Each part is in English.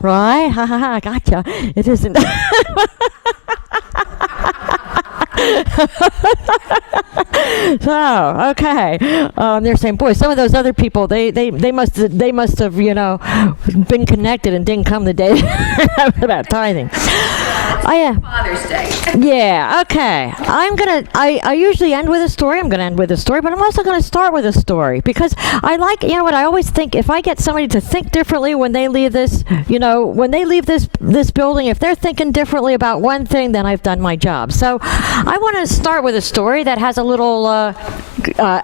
Right? Ha ha ha, gotcha. It isn't. So, okay. They're saying, boy, some of those other people, they must have, been connected and didn't come the day about tithing. Father's Day. Yeah, okay. I usually end with a story. I'm going to end with a story, but I'm also going to start with a story because I like, I always think if I get somebody to think differently when they leave this, when they leave this building, if they're thinking differently about one thing, then I've done my job. So I want to start with a story that has a little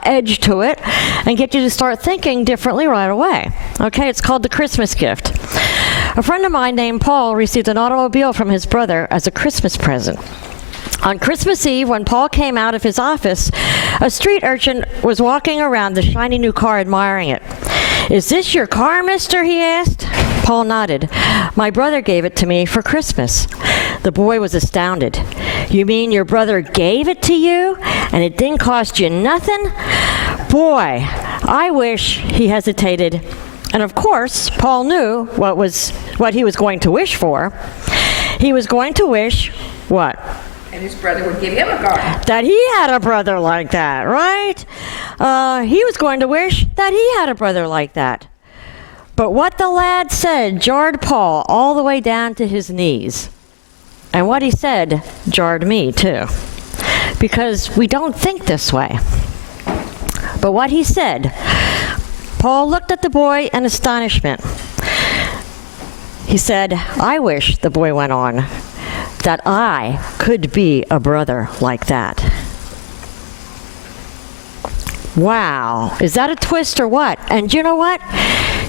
edge to it and get you to start thinking differently right away. Okay, it's called The Christmas Gift. A friend of mine named Paul received an automobile from his brother as a Christmas present. On Christmas Eve, when Paul came out of his office, a street urchin was walking around the shiny new car admiring it. "Is this your car, mister?" he asked. Paul nodded. "My brother gave it to me for Christmas." The boy was astounded. "You mean your brother gave it to you and it didn't cost you nothing? Boy, I wish," he hesitated. And of course, Paul knew what he was going to wish for. He was going to wish what? And his brother would give him a car. That he had a brother like that, right? He was going to wish that he had a brother like that. But what the lad said jarred Paul all the way down to his knees. And what he said jarred me too. Because we don't think this way. But what he said, Paul looked at the boy in astonishment. He said, "I wish," the boy went on, "that I could be a brother like that." Wow, is that a twist or what? And you know what?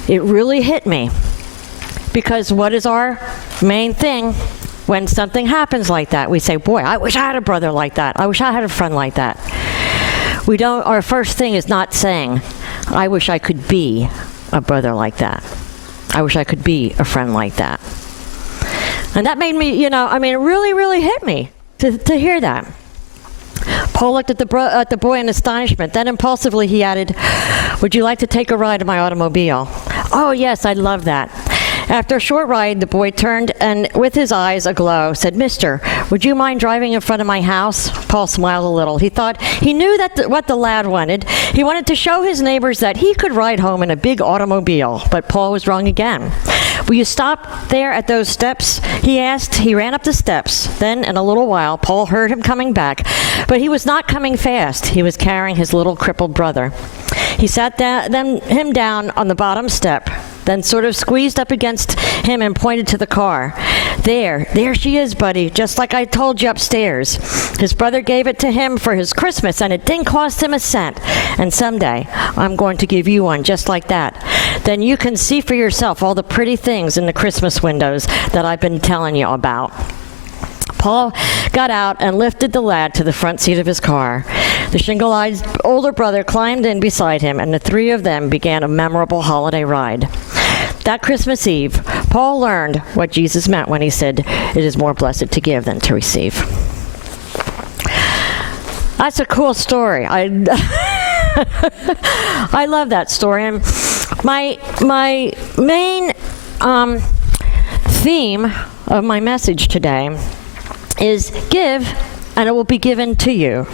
It really hit me. Because what is our main thing when something happens like that? We say, boy, I wish I had a brother like that. I wish I had a friend like that. Our first thing is not saying, I wish I could be a brother like that. I wish I could be a friend like that. And that made me, it really, really hit me to hear that. Paul looked at the boy in astonishment. Then impulsively he added, "Would you like to take a ride in my automobile?" "Oh, yes, I'd love that." After a short ride, the boy turned and, with his eyes aglow, said, "Mister, would you mind driving in front of my house?" Paul smiled a little. He knew what the lad wanted. He wanted to show his neighbors that he could ride home in a big automobile, but Paul was wrong again. "Will you stop there at those steps?" he asked. He ran up the steps. Then, in a little while, Paul heard him coming back, but he was not coming fast. He was carrying his little crippled brother. He sat him down on the bottom step, then sort of squeezed up against him and pointed to the car. There she is, buddy, just like I told you upstairs. His brother gave it to him for his Christmas, and it didn't cost him a cent. And someday, I'm going to give you one just like that. Then you can see for yourself all the pretty things in the Christmas windows that I've been telling you about. Paul got out and lifted the lad to the front seat of his car. The shingle-eyed older brother climbed in beside him, and the three of them began a memorable holiday ride. That Christmas Eve, Paul learned what Jesus meant when he said, "It is more blessed to give than to receive." That's a cool story. I love that story. And my main theme of my message today is give, and it will be given to you.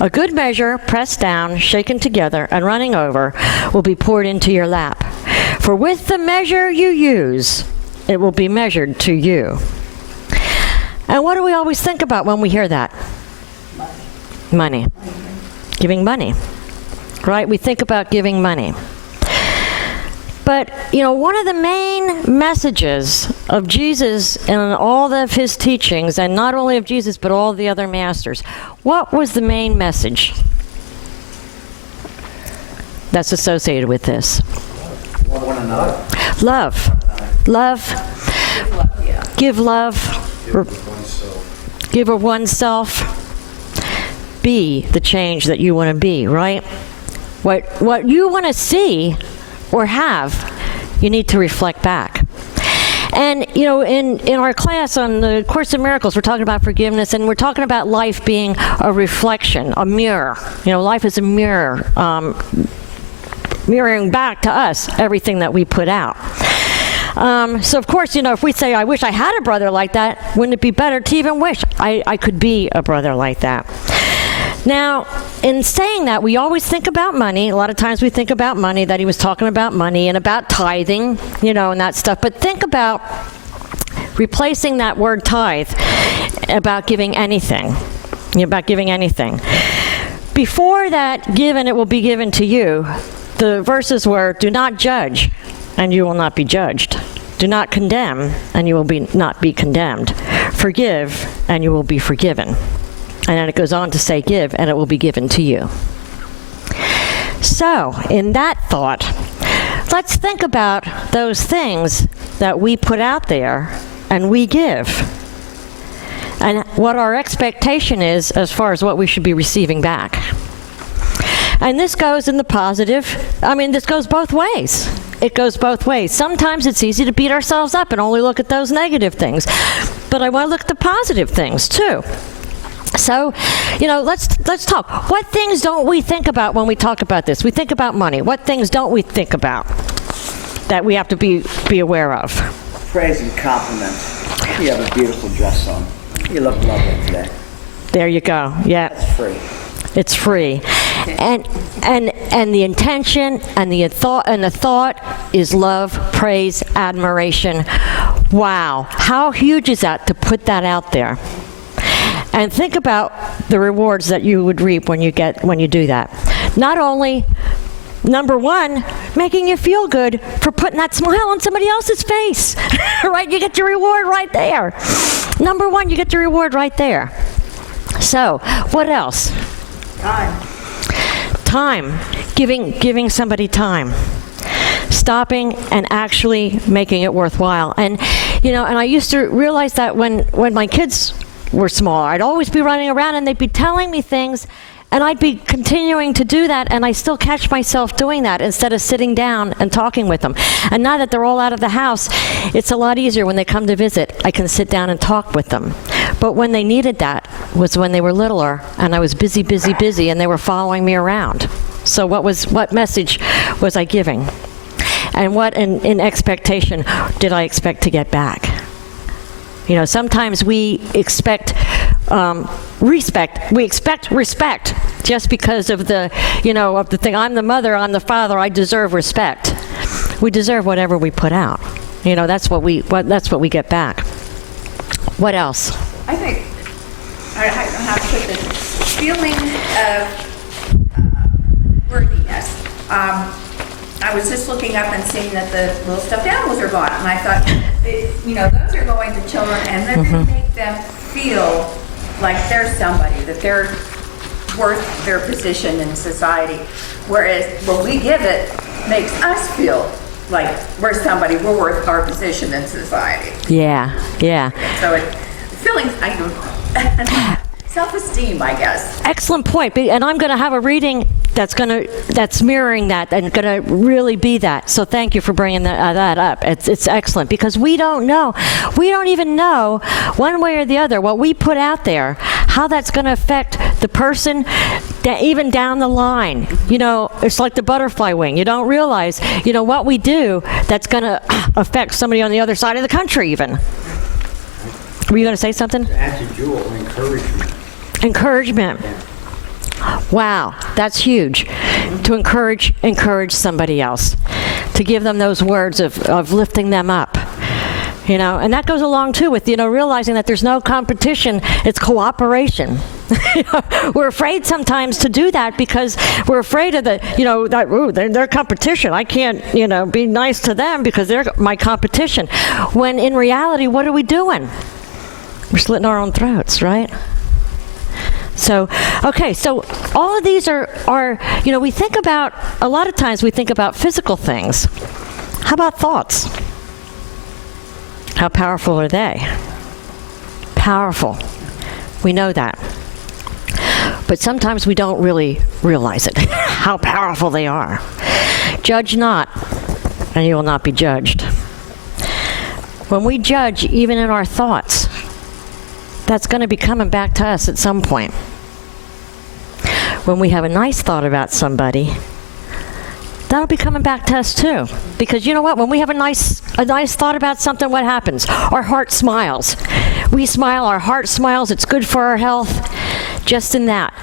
A good measure, pressed down, shaken together, and running over, will be poured into your lap. For with the measure you use, it will be measured to you. And what do we always think about when we hear that? Money. Giving money. Right? We think about giving money. But, one of the main messages of Jesus and all of his teachings, and not only of Jesus, but all the other masters, what was the main message that's associated with this? Love one another. Love. Give love. Give of oneself. Be the change that you want to be, right? What you want to see or have, you need to reflect back. And, in our class on the Course in Miracles, we're talking about forgiveness, and we're talking about life being a reflection, a mirror. Life is a mirror mirroring back to us everything that we put out. So of course, if we say, I wish I had a brother like that, wouldn't it be better to even wish I could be a brother like that? Now, in saying that, we always think about money. A lot of times we think about money, that he was talking about money and about tithing, and that stuff. But think about replacing that word tithe about giving anything, about giving anything. Before that, given it will be given to you, the verses were, do not judge, and you will not be judged. Do not condemn, and you will not be condemned. Forgive, and you will be forgiven. And then it goes on to say, give, and it will be given to you. So, in that thought, let's think about those things that we put out there and we give, and what our expectation is as far as what we should be receiving back. And this goes in the positive. This goes both ways. It goes both ways. Sometimes it's easy to beat ourselves up and only look at those negative things. But I want to look at the positive things too. So, let's talk. What things don't we think about when we talk about this? We think about money. What things don't we think about that we have to be aware of? Praise and compliments. You have a beautiful dress on. You look lovely today. There you go. Yeah. That's free. It's free. And the intention and the thought is love, praise, admiration. Wow. How huge is that to put that out there? And think about the rewards that you would reap when you do that. Not only, number one, making you feel good for putting that smile on somebody else's face. Right? You get your reward right there. Number one, you get your reward right there. So, what else? Time. Giving somebody time. Stopping and actually making it worthwhile. And I used to realize that when my kids were small, I'd always be running around and they'd be telling me things, and I'd be continuing to do that, and I still catch myself doing that instead of sitting down and talking with them. And now that they're all out of the house, it's a lot easier when they come to visit. I can sit down and talk with them. But when they needed that was when they were littler, and I was busy, and they were following me around. So what message was I giving? And what in expectation did I expect to get back? Sometimes we expect respect. We expect respect just because of the thing. I'm the mother, I'm the father, I deserve respect. We deserve whatever we put out. That's what we get back. What else? I think, I don't know how to put this, feeling of worthiness. I was just looking up and seeing that the little stuffed animals are gone, and I thought, those are going to children, and they're going to make them feel like they're somebody, that they're worth their position in society. Whereas when we give it, makes us feel like we're somebody, we're worth our position in society. Yeah. So feelings, self-esteem, I guess. Excellent point. And I'm going to have a reading that's mirroring that and going to really be that. So thank you for bringing that up. It's excellent, because we don't even know one way or the other what we put out there, how that's going to affect the person even down the line. It's like the butterfly wing. You don't realize, what we do that's going to affect somebody on the other side of the country even. Were you going to say something? To answer Jewel, encouragement. Encouragement. Wow, that's huge. To encourage somebody else, to give them those words of lifting them up. And that goes along too with realizing that there's no competition, it's cooperation. We're afraid sometimes to do that because we're afraid of they're competition. I can't be nice to them because they're my competition. When in reality, what are we doing? We're slitting our own throats, right? So, okay, so all of these are we think about, a lot of times we think about physical things. How about thoughts? How powerful are they? Powerful. We know that. But sometimes we don't really realize it, how powerful they are. Judge not, and you will not be judged. When we judge, even in our thoughts, that's going to be coming back to us at some point. When we have a nice thought about somebody, that'll be coming back to us too. Because you know what? When we have a nice thought about something, what happens? Our heart smiles. We smile, our heart smiles. It's good for our health. Just in that,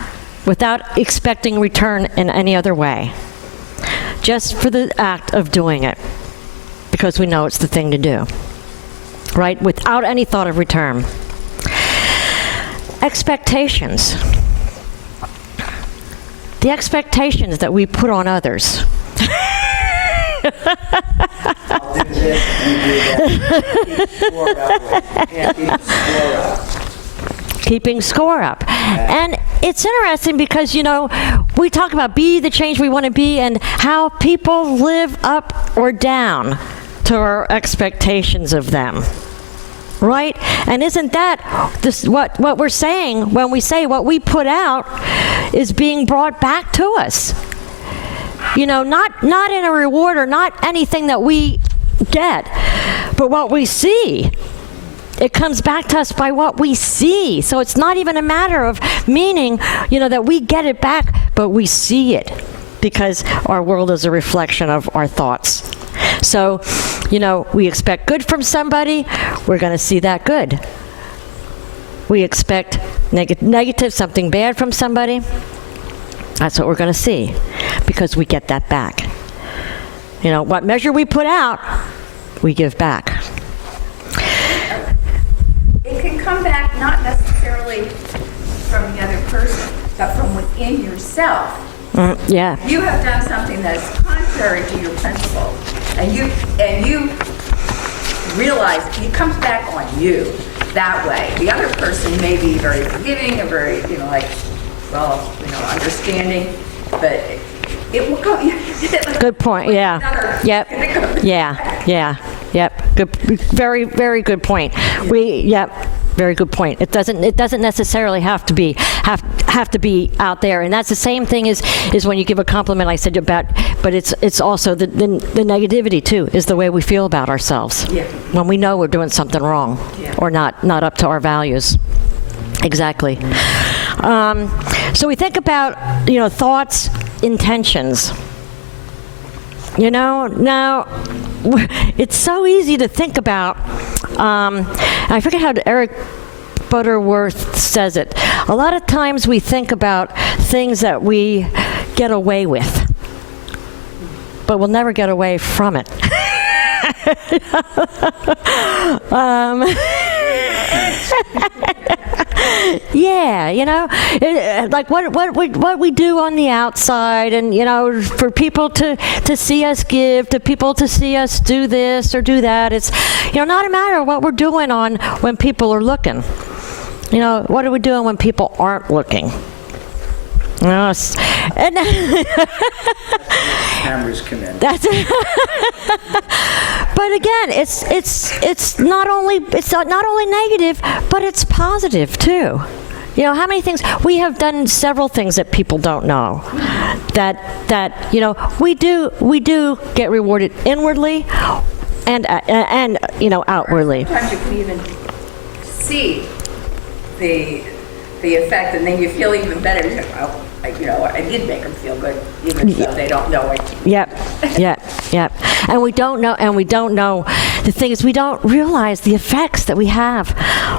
without expecting return in any other way. Just for the act of doing it. Because we know it's the thing to do. Right? Without any thought of return. Expectations. The expectations that we put on others. I'll do this, you do that. Keep score up. And it's interesting because, you know, we talk about be the change we want to be and how people live up or down to our expectations of them. Right? And isn't that this, what we're saying when we say what we put out is being brought back to us? You know, not in a reward or not anything that we get, but what we see. It comes back to us by what we see. So it's not even a matter of meaning, you know, that we get it back, but we see it because our world is a reflection of our thoughts. So, you know, we expect good from somebody, we're going to see that good. We expect negative, something bad from somebody, that's what we're going to see because we get that back. You know, what measure we put out, we give back. It can come back not necessarily from the other person, but from within yourself. Yeah. You have done something that is contrary to your principle, and you realize it comes back on you that way. The other person may be very forgiving and very, you know, like, well, you know, understanding, but it will come. Good point. Yeah. Yep. Yeah. Yep. Good. Very, very good point. Yep. Very good point. It doesn't necessarily have to be out there, and that's the same thing is when you give a compliment. I said about, but it's also the negativity too. Is the way we feel about ourselves when we know we're doing something wrong or not up to our values. Exactly. So we think about, you know, thoughts, intentions. You know, now it's so easy to think about. I forget how Eric Butterworth says it. A lot of times we think about things that we get away with, but we'll never get away from it. Yeah, you know, like what we do on the outside, and you know, for people to see us give, to people to see us do this or do that. It's, you know, not a matter of what we're doing on when people are looking. You know, what are we doing when people aren't looking? Yes. And Cameras come in. that's it. But again, it's not only negative, but it's positive too. You know, how many things we have done, several things that people don't know, that you know, we do get rewarded inwardly and you know, outwardly. Sometimes you can even see the effect, and then you feel even better. You think, well, you know, I did make them feel good, even though they don't know it. Yep. And we don't know. The thing is, we don't realize the effects that we have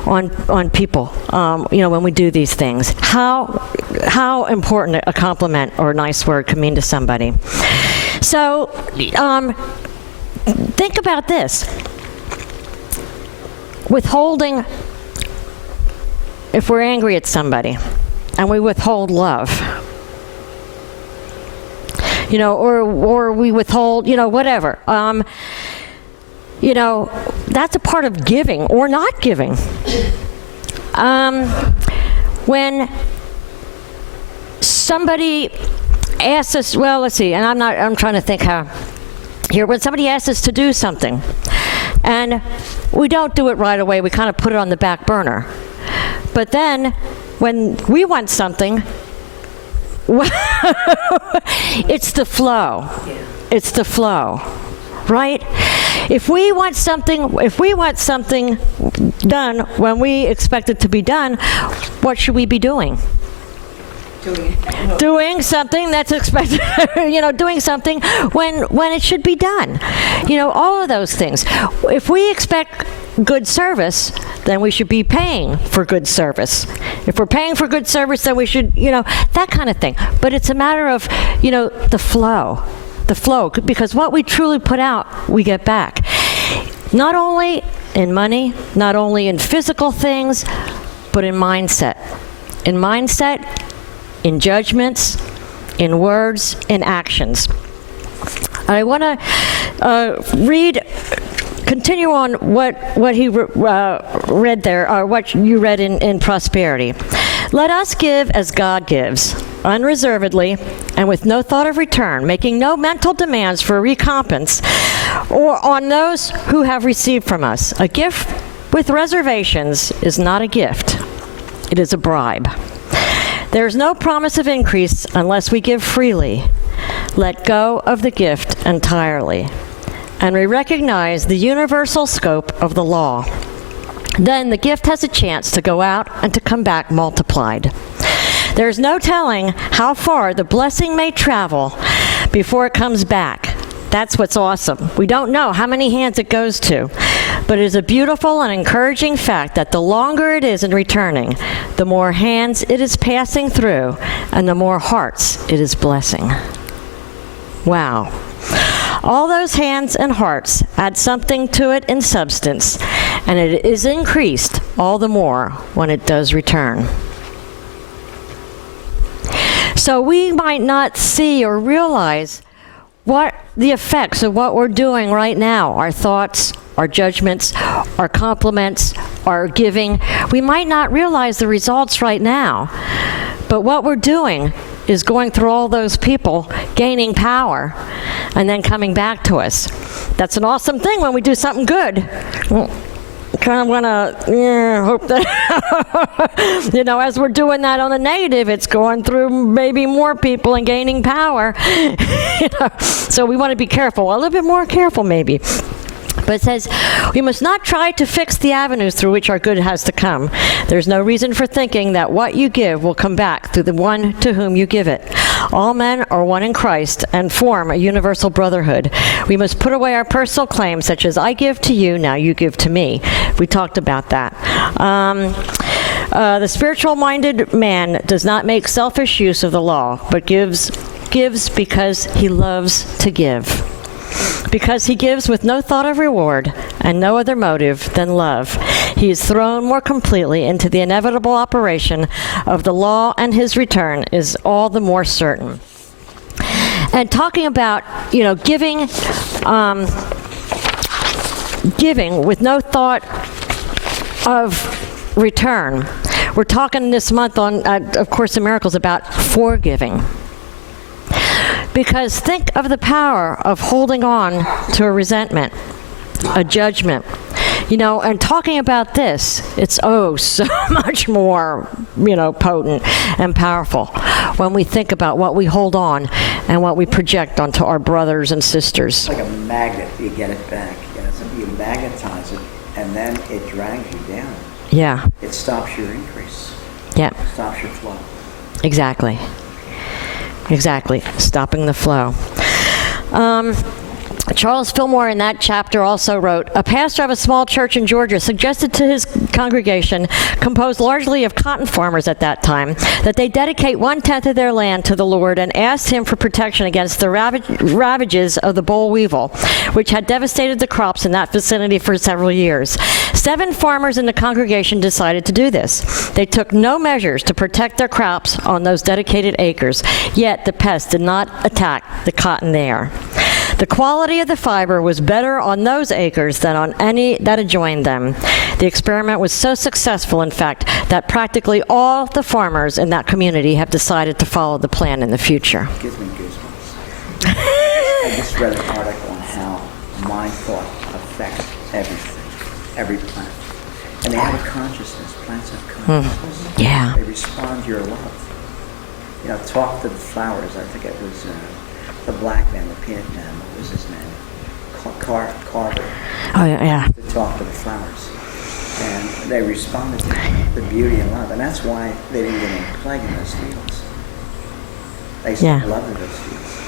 on people. You know, when we do these things, how important a compliment or a nice word can mean to somebody. So, think about this: withholding. If we're angry at somebody and we withhold love, you know, or we withhold, you know, whatever, you know, that's a part of giving or not giving. When somebody asks us, well, let's see, and I'm trying to think how, here, when somebody asks us to do something and we don't do it right away, we kind of put it on the back burner. But then, when we want something, it's the flow. It's the flow, right? If we want something done when we expect it to be done, what should we be doing? doing something that's expected, doing something when it should be done. All of those things. If we expect good service, then we should be paying for good service. If we're paying for good service, then we should, that kind of thing. But it's a matter of, the flow, because what we truly put out, we get back. Not only in money, not only in physical things, but in mindset. In mindset, in judgments, in words, in actions. I want to continue on what he read there, or what you read in Prosperity. Let us give as God gives, unreservedly and with no thought of return, making no mental demands for recompense or on those who have received from us. A gift with reservations is not a gift. It is a bribe. There is no promise of increase unless we give freely. Let go of the gift entirely. And we recognize the universal scope of the law. Then the gift has a chance to go out and to come back multiplied. There's no telling how far the blessing may travel before it comes back. That's what's awesome. We don't know how many hands it goes to, but it is a beautiful and encouraging fact that the longer it is in returning, the more hands it is passing through, and the more hearts it is blessing. Wow. All those hands and hearts add something to it in substance, and it is increased all the more when it does return. So we might not see or realize what the effects of what we're doing right now, our thoughts, our judgments, our compliments, our giving. We might not realize the results right now, but what we're doing is going through all those people, gaining power, and then coming back to us. That's an awesome thing when we do something good. Kind of want to hope that, as we're doing that on the negative, it's going through maybe more people and gaining power. So we want to be careful, a little bit more careful maybe. But it says, we must not try to fix the avenues through which our good has to come. There's no reason for thinking that what you give will come back through the one to whom you give it. All men are one in Christ and form a universal brotherhood. We must put away our personal claims, such as, I give to you, now you give to me. We talked about that. The spiritual-minded man does not make selfish use of the law, but gives because he loves to give. Because he gives with no thought of reward and no other motive than love, he is thrown more completely into the inevitable operation of the law, and his return is all the more certain. And talking about, giving with no thought of return. We're talking this month on, of Course in Miracles, about forgiving. Because think of the power of holding on to a resentment, a judgment. And talking about this, it's so much more, potent and powerful when we think about what we hold on and what we project onto our brothers and sisters. It's like a magnet, you get it back. So you magnetize it, and then it drags you down. Yeah. It stops your increase. Yeah. It stops your flow. Exactly. Stopping the flow. Charles Fillmore in that chapter also wrote, a pastor of a small church in Georgia suggested to his congregation, composed largely of cotton farmers at that time, that they dedicate 1/10 of their land to the Lord and asked him for protection against the ravages of the boll weevil, which had devastated the crops in that vicinity for several years. 7 farmers in the congregation decided to do this. They took no measures to protect their crops on those dedicated acres, yet the pest did not attack the cotton there. The quality of the fiber was better on those acres than on any that adjoined them. The experiment was so successful, in fact, that practically all the farmers in that community have decided to follow the plan in the future. It gives me goosebumps. I just read an article on how mind thought affects everything, every plant. And they have a consciousness. Plants have consciousness. Yeah. They respond to your love. Talk to the flowers. I think it was the black man, the peanut man. What was his name? Carver. Oh, yeah. To talk to the flowers. And they responded to the beauty and love. And that's why they didn't get any plague in those fields. They Yeah. still love those students.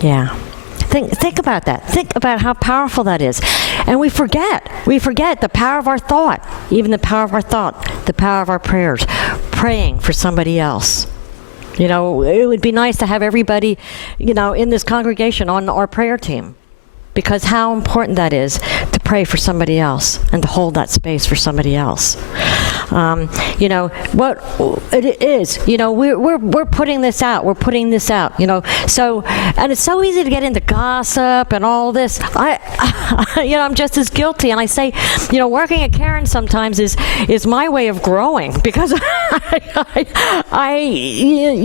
Yeah. Think about that. Think about how powerful that is. And we forget the power of our thought, even the power of our thought, the power of our prayers, praying for somebody else. You know, it would be nice to have everybody, you know, in this congregation on our prayer team, because how important that is to pray for somebody else and to hold that space for somebody else. You know, what it is, you know, we're putting this out. We're putting this out, you know. So, and it's so easy to get into gossip and all this. You know, I'm just as guilty. And I say, you know, working at Karen sometimes is my way of growing, because you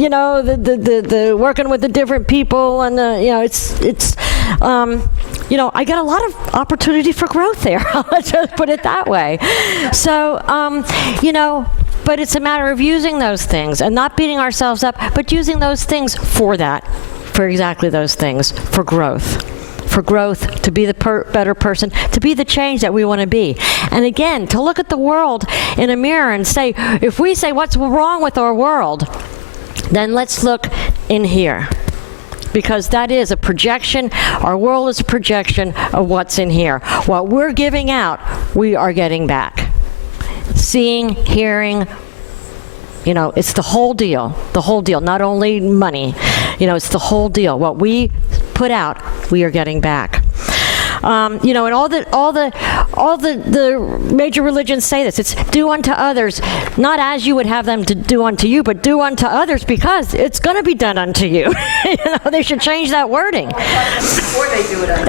know, the working with the different people, and you know, it's you know, I get a lot of opportunity for growth there. Let's just put it that way. So, you know, but it's a matter of using those things and not beating ourselves up, but using those things for that, for exactly those things, for growth. For growth, to be the better person, to be the change that we want to be. And again, to look at the world in a mirror and say, if we say what's wrong with our world, then let's look in here. Because that is a projection. Our world is a projection of what's in here. What we're giving out, we are getting back. Seeing, hearing, you know, it's the whole deal. The whole deal, not only money. You know, it's the whole deal. What we put out, we are getting back. You know, and all the major religions say this. It's do unto others, not as you would have them to do unto you, but do unto others because it's going to be done unto you. You know, they should change that wording. Before they do it on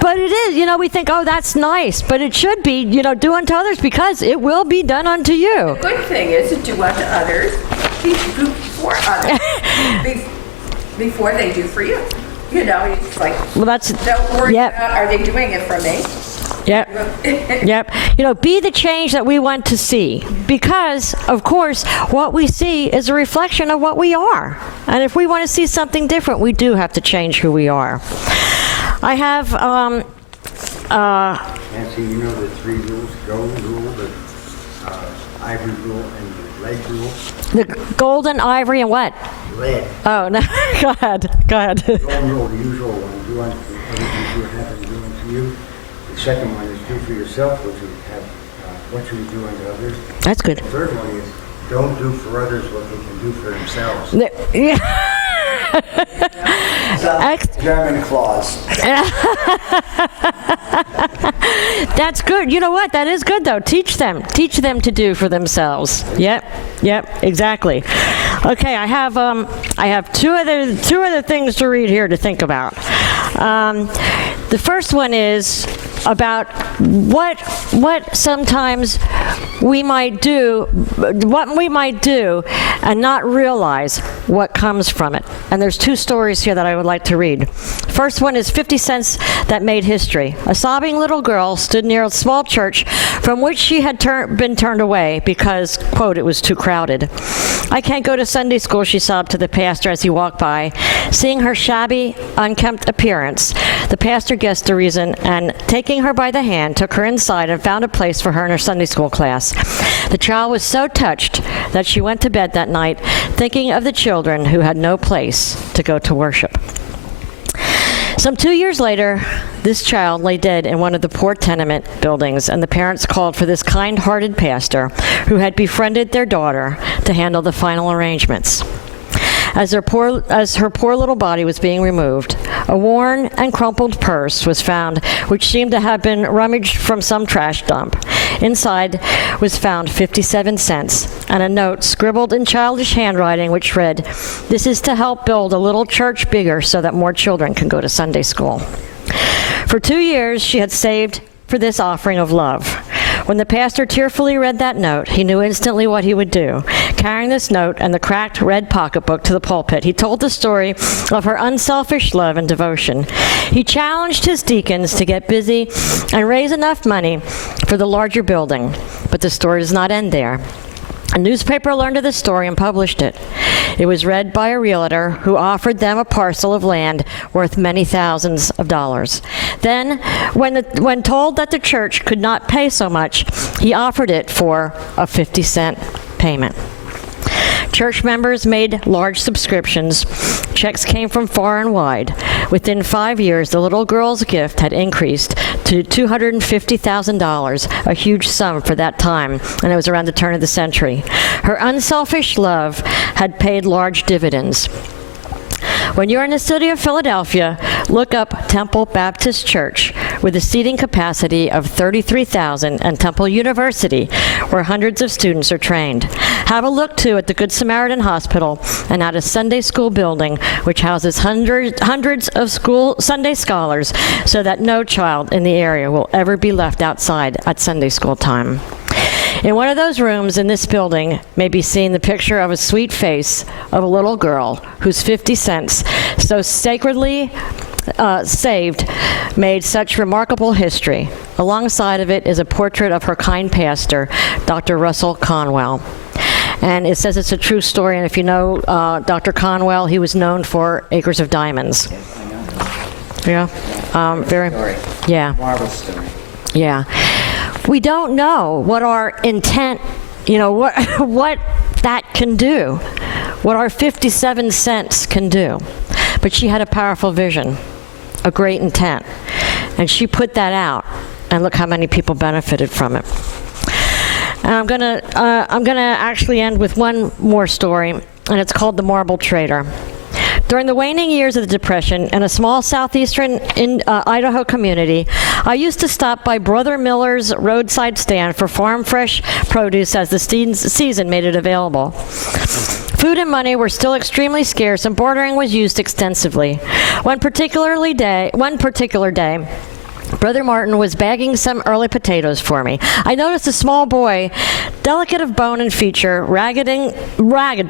But it is, you know, we think, oh, that's nice, but it should be, you know, do unto others because it will be done unto you. The good thing is to do unto others before others, before they do for you. You know, it's like, Well, that's, don't worry yep. about, are they doing it for me? Yep. Yep. You know, be the change that we want to see. Because, of course, what we see is a reflection of what we are. And if we want to see something different, we do have to change who we are. I have, Nancy, you know the three rules, golden rule, the ivory rule, and the lead rule? the golden, ivory, and what? Lead. Oh, no. Go ahead. Go ahead. Golden rule, the usual one, do unto others as you would have them do unto you. The second one is do for yourself what you would do unto others. That's good. The third one is don't do for others what they can do for themselves. Yeah. German clause. That's good. You know what? That is good, though. Teach them to do for themselves. Yep, exactly. Okay, I have two other things to read here to think about. The first one is about what sometimes we might do, and not realize what comes from it. And there's two stories here that I would like to read. First one is 50 Cents That Made History. A sobbing little girl stood near a small church from which she had been turned away because, quote, it was too crowded. I can't go to Sunday school, she sobbed to the pastor as he walked by. Seeing her shabby, unkempt appearance, the pastor guessed the reason and, taking her by the hand, took her inside and found a place for her in her Sunday school class. The child was so touched that she went to bed that night thinking of the children who had no place to go to worship. Some 2 years later, this child lay dead in one of the poor tenement buildings, and the parents called for this kind-hearted pastor who had befriended their daughter to handle the final arrangements. As her poor little body was being removed, a worn and crumpled purse was found, which seemed to have been rummaged from some trash dump. Inside was found 57 cents and a note scribbled in childish handwriting which read, "This is to help build a little church bigger so that more children can go to Sunday school." For 2 years, she had saved for this offering of love. When the pastor tearfully read that note, he knew instantly what he would do. Carrying this note and the cracked red pocketbook to the pulpit, he told the story of her unselfish love and devotion. He challenged his deacons to get busy and raise enough money for the larger building. But the story does not end there. A newspaper learned of the story and published it. It was read by a realtor who offered them a parcel of land worth many thousands of dollars. Then, when told that the church could not pay so much, he offered it for a 50-cent payment. Church members made large subscriptions. Checks came from far and wide. Within 5 years, the little girl's gift had increased to $250,000, a huge sum for that time, and it was around the turn of the century. Her unselfish love had paid large dividends. When you're in the city of Philadelphia, look up Temple Baptist Church with a seating capacity of 33,000 and Temple University, where hundreds of students are trained. Have a look, too, at the Good Samaritan Hospital and at a Sunday school building, which houses hundreds of Sunday scholars, so that no child in the area will ever be left outside at Sunday school time. In one of those rooms in this building may be seen the picture of a sweet face of a little girl whose 50 cents, so sacredly saved, made such remarkable history. Alongside of it is a portrait of her kind pastor, Dr. Russell Conwell. And it says it's a true story, and if you know Dr. Conwell, he was known for Acres of Diamonds. Yeah, very, Story. yeah. Marvelous story. Yeah. We don't know what our intent, what that can do, what our 57 cents can do. But she had a powerful vision, a great intent, and she put that out, and look how many people benefited from it. And I'm gonna actually end with one more story, and it's called The Marble Trader. During the waning years of the Depression, in a small southeastern Idaho community, I used to stop by Brother Miller's roadside stand for farm fresh produce as the season made it available. Food and money were still extremely scarce, and bartering was used extensively. One particular day, Brother Martin was bagging some early potatoes for me. I noticed a small boy, delicate of bone and feature, ragged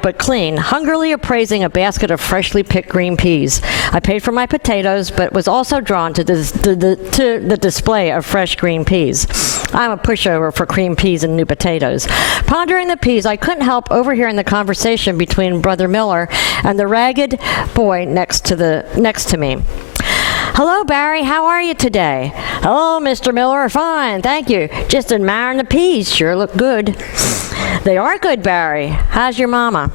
but clean, hungrily appraising a basket of freshly picked green peas. I paid for my potatoes, but was also drawn to the display of fresh green peas. I'm a pushover for cream peas and new potatoes. Pondering the peas, I couldn't help overhearing the conversation between Brother Miller and the ragged boy next to me. "Hello, Barry. How are you today?" "Hello, Mr. Miller. Fine, thank you. Just admiring the peas. Sure look good." "They are good, Barry. How's your mama?"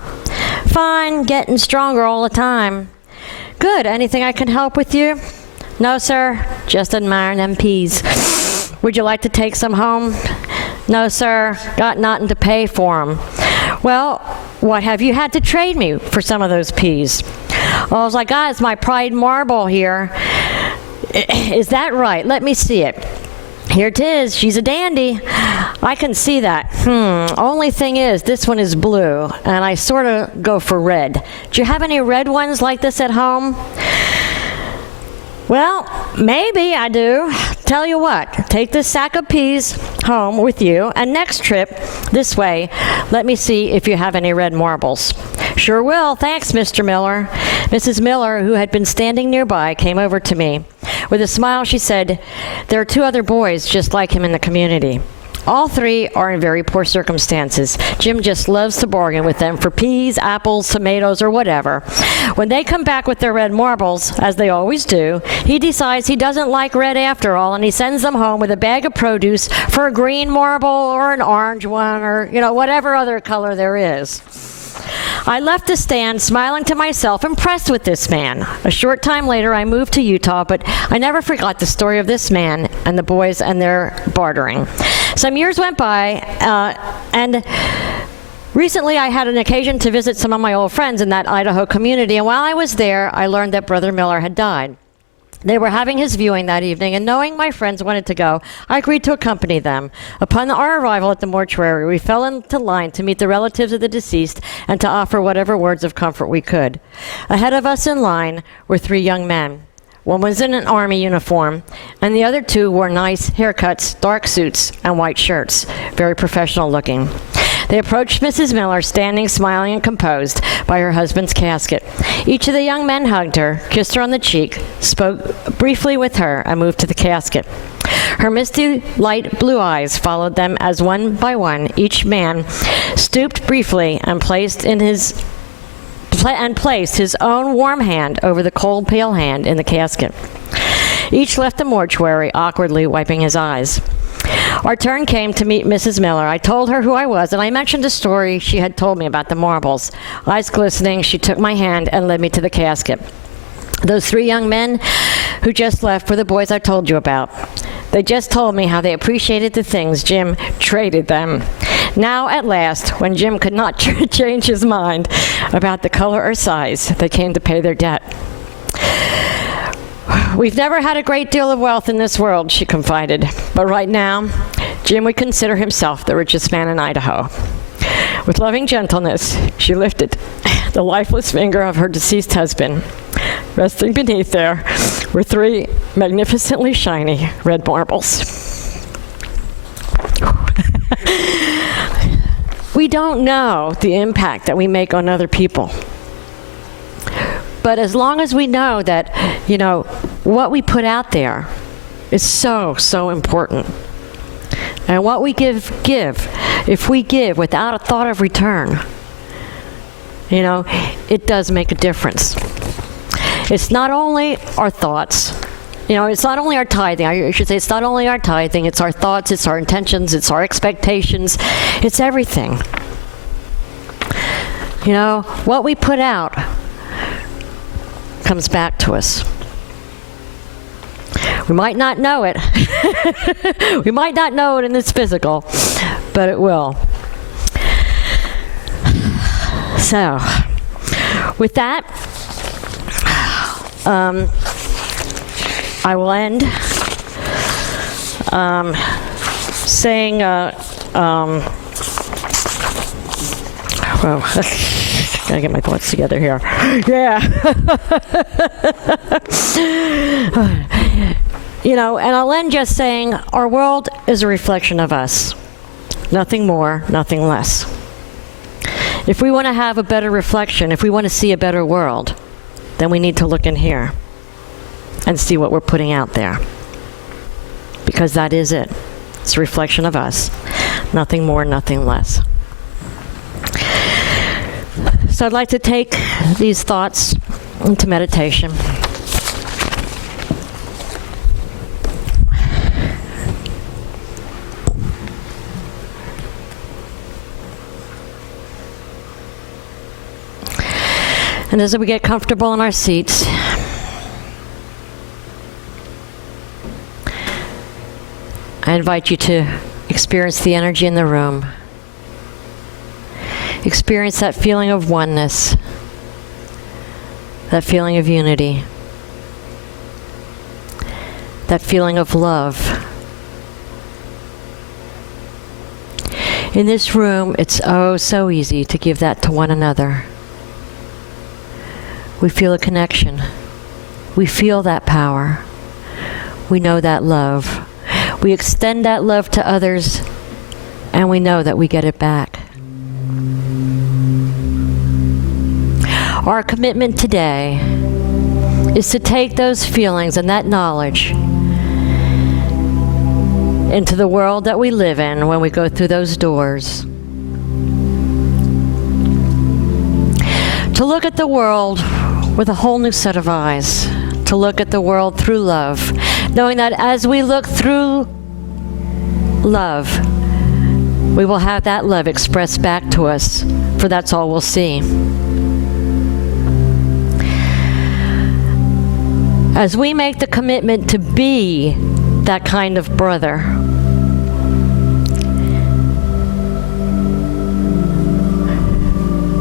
"Fine, getting stronger all the time." "Good. Anything I can help with you?" "No, sir. Just admiring them peas." "Would you like to take some home?" "No, sir. Got nothing to pay for 'em." "Well, what have you had to trade me for some of those peas?" "All I got is my pride marble here." "Is that right? Let me see it." "Here 'tis. She's a dandy." "I can see that. Only thing is, this one is blue, and I sort of go for red. Do you have any red ones like this at home?" "Well, maybe I do. Tell you what, take this sack of peas home with you, and next trip this way, let me see if you have any red marbles." "Sure will. Thanks, Mr. Miller." Mrs. Miller, who had been standing nearby, came over to me. With a smile, she said, "There are 2 other boys just like him in the community. All 3 are in very poor circumstances. Jim just loves to bargain with them for peas, apples, tomatoes, or whatever. When they come back with their red marbles, as they always do, he decides he doesn't like red after all, and he sends them home with a bag of produce for a green marble or an orange one or, whatever other color there is." I left the stand smiling to myself, impressed with this man. A short time later, I moved to Utah, but I never forgot the story of this man and the boys and their bartering. Some years went by, and recently I had an occasion to visit some of my old friends in that Idaho community, and while I was there, I learned that Brother Miller had died. They were having his viewing that evening, and knowing my friends wanted to go, I agreed to accompany them. Upon our arrival at the mortuary, we fell into line to meet the relatives of the deceased and to offer whatever words of comfort we could. Ahead of us in line were 3 young men. One was in an army uniform, and the other 2 wore nice haircuts, dark suits, and white shirts, very professional looking. They approached Mrs. Miller, standing, smiling, and composed by her husband's casket. Each of the young men hugged her, kissed her on the cheek, spoke briefly with her, and moved to the casket. Her misty, light blue eyes followed them as one by one, each man stooped briefly and placed his own warm hand over the cold, pale hand in the casket. Each left the mortuary, awkwardly wiping his eyes. Our turn came to meet Mrs. Miller. I told her who I was, and I mentioned a story she had told me about the marbles. Eyes glistening, she took my hand and led me to the casket. Those 3 young men who just left were the boys I told you about. They just told me how they appreciated the things Jim traded them. Now, at last, when Jim could not change his mind about the color or size, they came to pay their debt. We've never had a great deal of wealth in this world, she confided, but right now, Jim would consider himself the richest man in Idaho. With loving gentleness, she lifted the lifeless finger of her deceased husband. Resting beneath there were 3 magnificently shiny red marbles. We don't know the impact that we make on other people. But as long as we know that, what we put out there is so, so important. And what we give, if we give without a thought of return, it does make a difference. It's not only our thoughts, it's not only our tithing. I should say it's not only our tithing, it's our thoughts, it's our intentions, it's our expectations, it's everything. What we put out comes back to us. We might not know it. We might not know it in this physical, but it will. So, with that, I will end saying, gotta get my thoughts together here. Yeah. And I'll end just saying our world is a reflection of us. Nothing more, nothing less. If we want to have a better reflection, if we want to see a better world, then we need to look in here and see what we're putting out there. Because that is it. It's a reflection of us. Nothing more, nothing less. So I'd like to take these thoughts into meditation. And as we get comfortable in our seats, I invite you to experience the energy in the room. Experience that feeling of oneness, that feeling of unity, that feeling of love. In this room, it's oh so easy to give that to one another. We feel a connection. We feel that power. We know that love. We extend that love to others, and we know that we get it back. Our commitment today is to take those feelings and that knowledge into the world that we live in when we go through those doors. To look at the world with a whole new set of eyes. To look at the world through love. Knowing that as we look through love, we will have that love expressed back to us, for that's all we'll see. As we make the commitment to be that kind of brother,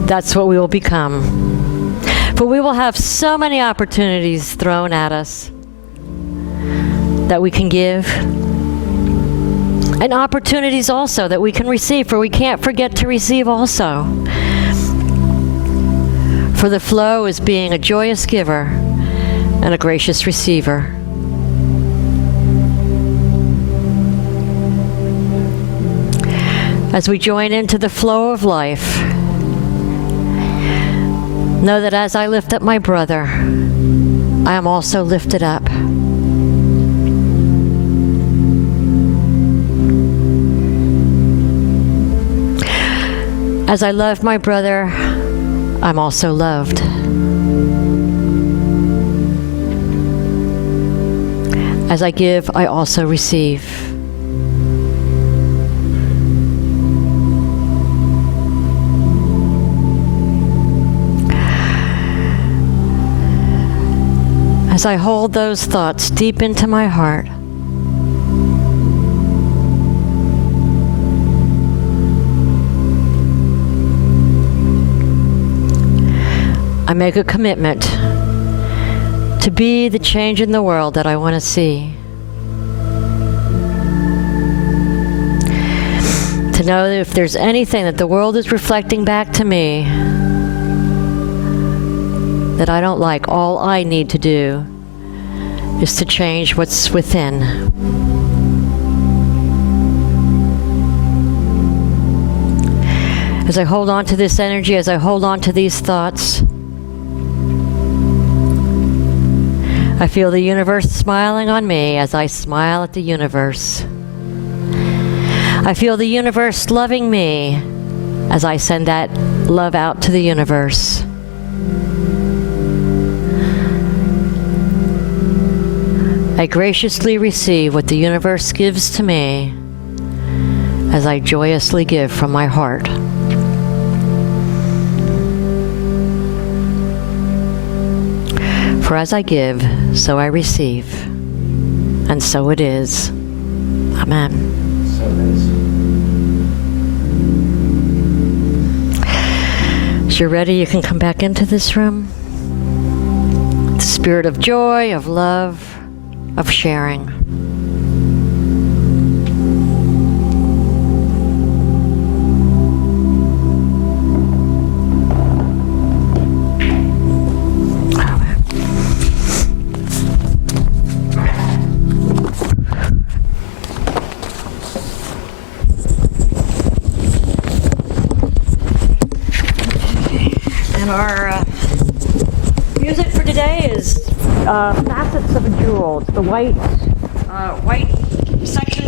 that's what we will become. For we will have so many opportunities thrown at us that we can give, and opportunities also that we can receive, for we can't forget to receive also. For the flow is being a joyous giver and a gracious receiver. As we join into the flow of life, know that as I lift up my brother, I am also lifted up. As I love my brother, I'm also loved. As I give, I also receive. as I hold those thoughts deep into my heart, I make a commitment to be the change in the world that I want to see. To know that if there's anything that the world is reflecting back to me that I don't like, all I need to do is to change what's within. As I hold on to this energy, as I hold on to these thoughts, I feel the universe smiling on me as I smile at the universe. I feel the universe loving me as I send that love out to the universe. I graciously receive what the universe gives to me as I joyously give from my heart. For as I give, so I receive, and so it is. Amen. So it is. As you're ready, you can come back into this room. The spirit of joy, of love, of sharing. And our music for today is Facets of a Jewel. It's the white section